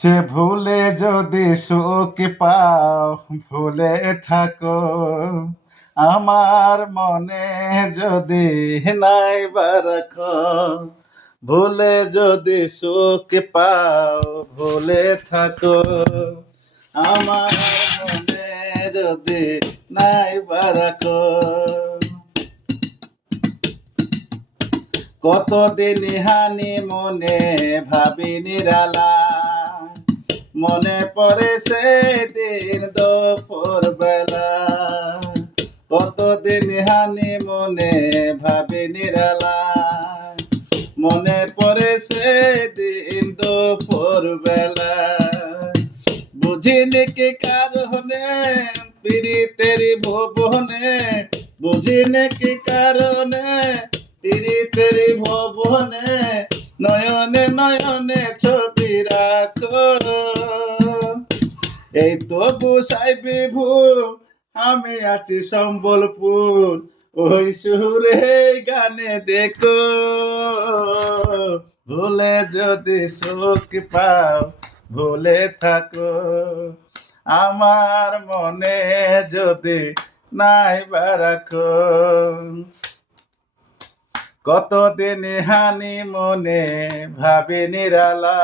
সে ভুলে যদি সুখ পাও ভুলে থাকো, আমার মনে যদি নাই বা রাখো। ভুলে যদি সুখ পাও ভুলে থাকো, আমার মনে যদি নাই বা রাখো। কতদিন হানি মনে ভাবি নিরালা, মনে পড়ে সেদিন দুপুর বেলা। কতদিন হানি মনে ভাবি নিরালা, মনে পড়ে সেদিন দুপুর বেলা। বুঝিনি কি কারণে পীড়িতের ভুবনে, বুঝিনি কি কারণে পীড়িতের ভুবনে, নয়নে নয়নে ছবি রাখো। এই তো বুসাই বিভু, আমি আছি সম্বলপুর, ওই সুরে গানে দেখো। ভুলে যদি সুখ পাও ভুলে থাকো, আমার মনে যদি নাই বা রাখো। কতদিন হানি মনে ভাবি নিরালা,